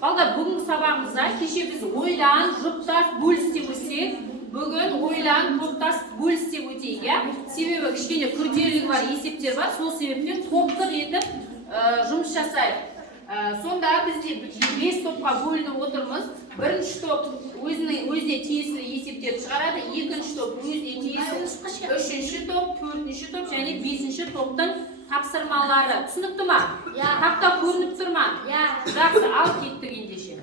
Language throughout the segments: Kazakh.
Балдар, бүгінгі сабағымызда кеше біз ойлан, жұптас, бөліс деп өтсек, бүгін ойлан, топтас, бөліс деп өтейік, иә? Себебі кішкене күрделілігі бар, есептер бар, сол себептен топтық етіп жұмыс жасайық. Сонда бізде 5 топқа бөлініп отырмыз. Бірінші топ өзіне тиесілі есептерді шығарады, екінші топ өзіне тиесілі, үшінші топ, төртінші топ және бесінші топтың тапсырмалары. Түсінікті ма? Тақта көрініп тұр ма? Жақсы, ал кеттік ендеше.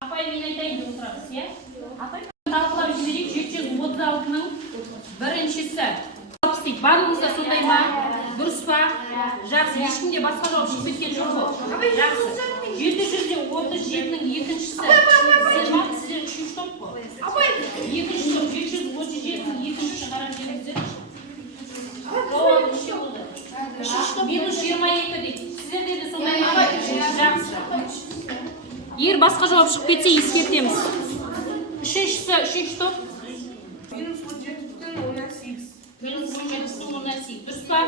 Апай, мен айтайын деп отырамыз, иә? Апай, талқылап жіберейік, 736-ның біріншісі. Барлығыңызда сондай ма? Дұрыс па? Жақсы, ешкімде басқа жауап шығып кеткен жоқ қой. Жақсы. 737-ның екіншісі. Сіздер үшінші топ қой. Екінші топ 737-ның екіншісі қарап жүріңіздер. Жауабы неше болды? Минус 22 дейді. Сіздерде де сондай ма? Жақсы. Егер басқа жауап шығып кетсе, ескертеміз. Үшінші топ. Минус 17,18. Минус 17,18. Дұрыс па?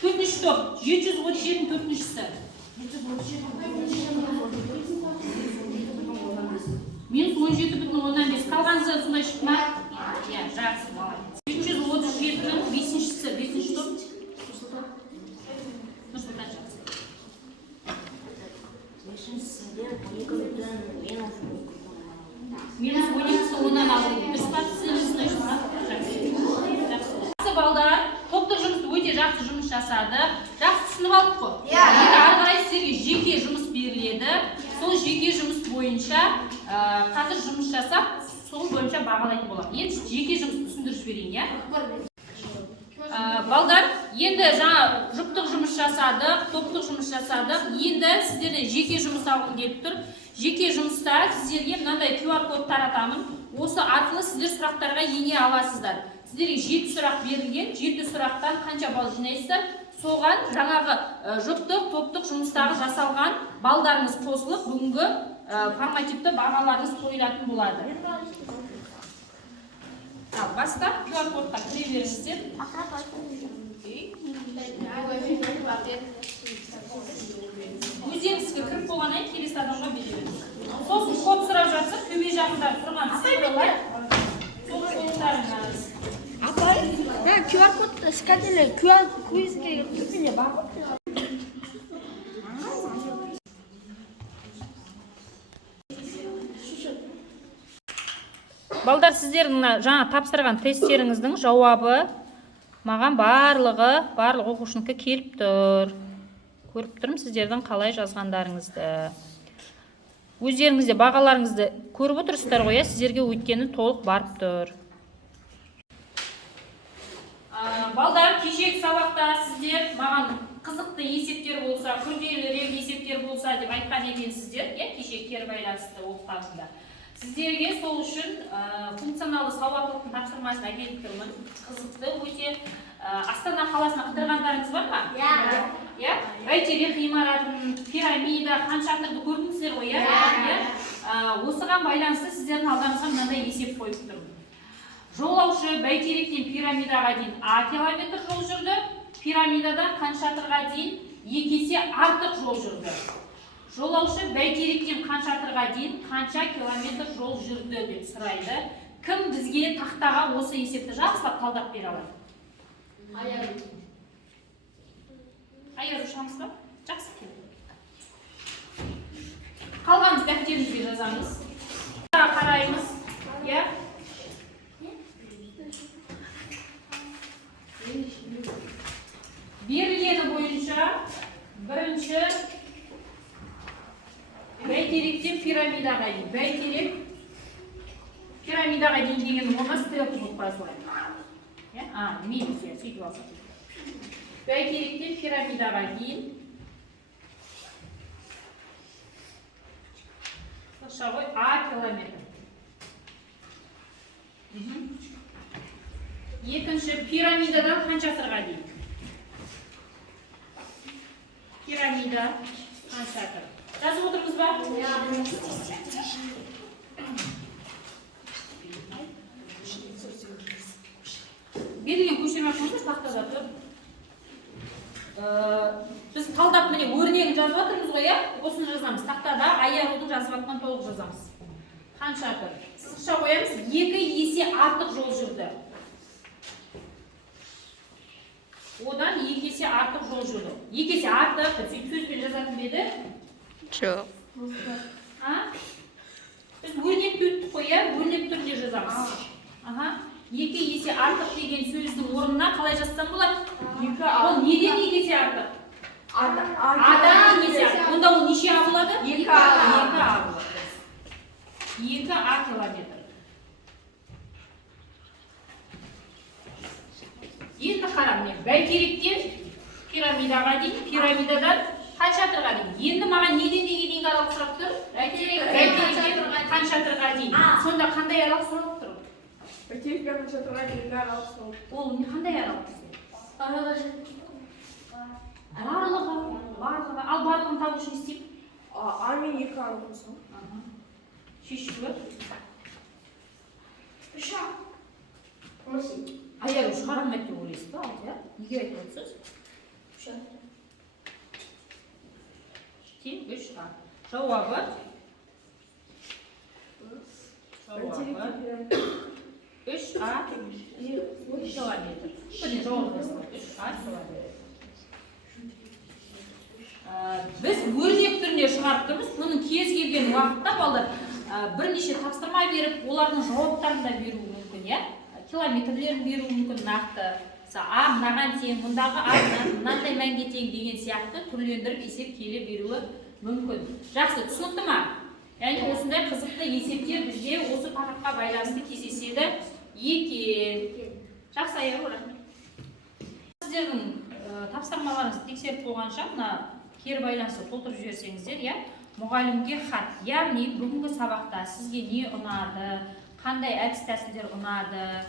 Төртінші топ. 737-ның төртіншісі. Минус 17,15. Қалғаныңызда сондай шықты ма? Иә, жақсы, молодец. 737-ның бесіншісі. Бесінші топ. Нұрсұлтан жақсы. Минус 12,10-нан алып. Дұрыс па? Сіздер шықты ма? Жақсы балдар, топтық жұмысты өте жақсы жұмыс жасады. Жақсы түсініп алдық қой? Енді ары қарай сіздерге жеке жұмыс беріледі. Сол жеке жұмыс бойынша қазір жұмыс жасап, сол бойынша бағалайтын болады. Енді жеке жұмысты түсіндіріп жіберейін, иә? Балдар, енді жаңа жұптық жұмыс жасадық, топтық жұмыс жасадық. Енді сіздерден жеке жұмыс алғым келіп тұр. Жеке жұмыста сіздерге мынандай QR-код таратамын. Осы арқылы сіздер сұрақтарға ене аласыздар. Сіздерге 7 сұрақ берілген, 7 сұрақтан қанша балл жинайсыздар? Соған жаңағы жұптық, топтық жұмыстағы жасалған балдарыңыз қосылып, бүгінгі формативті бағаларыңыз қойылатын болады. Бастап QR-кодқа кіре беріңіздер. Өздеріңізге кіріп болғаннан кейін келесі адамға бере беріңіз. Сосын код сұрап жатса, төбе жағында тұрған цифрлар, сол kodтарыңыз. Апай, QR-код сканерлер, QR-квизге түпіне бар ғой? Балдар, сіздердің жаңа тапсырған тесттеріңіздің жауабы маған барлық оқушынікі келіп тұр. Көріп тұрмын сіздердің қалай жазғандарыңызды. Өздеріңізде бағаларыңызды көріп отырсыздар ғой, сіздерге өйткені толық барып тұр. Балдар, кешегі сабақта сіздер маған қызықты есептер болса, күрделірек есептер болса деп айтқан екенсіздер, кешегі кері байланысты оқығанымда. Сіздерге сол үшін функционалды сауаттылықтың тапсырмасын әкеліп тұрмын. Қызықты өте. Астана қаласына қыдырғандарыңыз бар ма? Иә. Бәйтерек ғимаратын, пирамида, хан шатырды көрдіңіздер ғой, иә? Осыған байланысты сіздердің алдарыңызға мынандай есеп қойып тұрмын. Жолаушы Бәйтеректен пирамидаға дейін А километр жол жүрді, пирамидадан хан шатырға дейін 2 есе артық жол жүрді. Жолаушы Бәйтеректен хан шатырға дейін қанша километр жол жүрді деп сұрайды. Кім бізге тақтаға осы есепті жақсылап талдап бере алады? Айару шамыз ба? Жақсы келді. Қалғанымыз дәптеріңізге жазамыз. Қараймыз. Берілгені бойынша бірінші Бәйтеректен пирамидаға дейін. Бәйтерек пирамидаға дейін деген оңға стрелка болып басылайды. Минус, сөйтіп алса. Бәйтеректен пирамидаға дейін. Шағой А километр. Екінші пирамидадан хан шатырға дейін. Пирамида, хан шатыр. Жазып отырмыз ба? машинасы тақтада тұр. Біз талдап міне өрнегін жазып жатырмыз ғой, иә? Осыны жазамыз. Тақтада аярудың жазып жатқан толық жазамыз. Қанша тұр? Сызықша қоямыз. 2 есе артық жол жүрді. Одан 2 есе артық жол жүрді. 2 есе артық, сөзбен жазатын беді? Жоқ. Біз өрнекті өттік қой, иә? Өрнек түрінде жазамыз. 2 есе артық деген сөздің орнына қалай жазсам болады? Ол неден 2 есе артық? Адан есе артық. Онда ол неше а болады? 2 а болады. 2 а километр. Енді қарам мен бәйтеректен пирамидаға дейін, пирамидадан хан шатырға дейін. Енді маған неден неге дейінгі аралық сұрап тұр? Бәйтеректен хан шатырға дейін. Сонда қандай аралық сұрап тұр? Бәйтеректен хан шатырға дейінгі аралық сұрап. Ол қандай аралық? Барлығы. Ал барлығын табу үшін істеймін. А мен 2 аралық қосам. Шешуі. Үша. Аяр шығарамайды деп ойлайсыз ба? Неге айтып отырсыз? Үша. Тең 3 а. Жауабы? 3 а километр. Бірден жауап жазсын. 3 а километр. Біз өрнек түрінде шығарып тұрмыз. Бұның кез келген уақытта балдар бірнеше тапсырма беріп, олардың жауаптарын да беруі мүмкін, иә? Километрлерін беруі мүмкін нақты. А мынаған тең, мұндағы а мынандай мәнге тең деген сияқты түрлендіріп есеп келе беруі мүмкін. Жақсы, түсінікті ма? Яғни осындай қызықты есептер бізде осы тақырыпқа байланысты кездеседі екен. Жақсы, аяр, рахмет. Сіздердің тапсырмаларыңызды тексеріп болғанша, мына кері байланысты толтырып жіберсеңіздер, иә? Мұғалімге хат, яғни бүгінгі сабақта сізге не ұнады, қандай әдіс тәсілдер ұнады,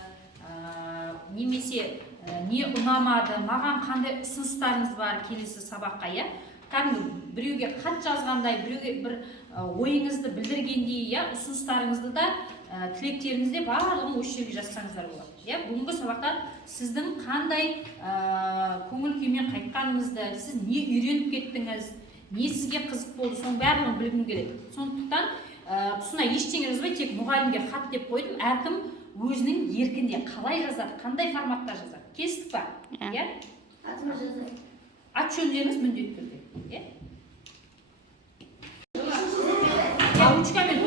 немесе не ұнамады, маған қандай ұсыныстарыңыз бар келесі сабаққа, иә? Кәдімгі біреуге хат жазғандай, біреуге бір ойыңызды білдіргендей, иә, ұсыныстарыңызды да тілектеріңізде барлығын осы жерге жазсаңыздар болады. Иә, бүгінгі сабақта сіздің қандай көңіл күймен қайтқаныңызды, сіз не үйреніп кеттіңіз, не сізге қызық болды, соның барлығын білгім келеді. Сондықтан тұсына ештеңе жазбай, тек мұғалімге хат деп қойдым. Әркім өзінің еркінде қалай жазады, қандай форматта жазады. Келістік па? Иә? Атыма жазайын. Ат жөндеріңіз міндетті түрде. Иә? Ручкамен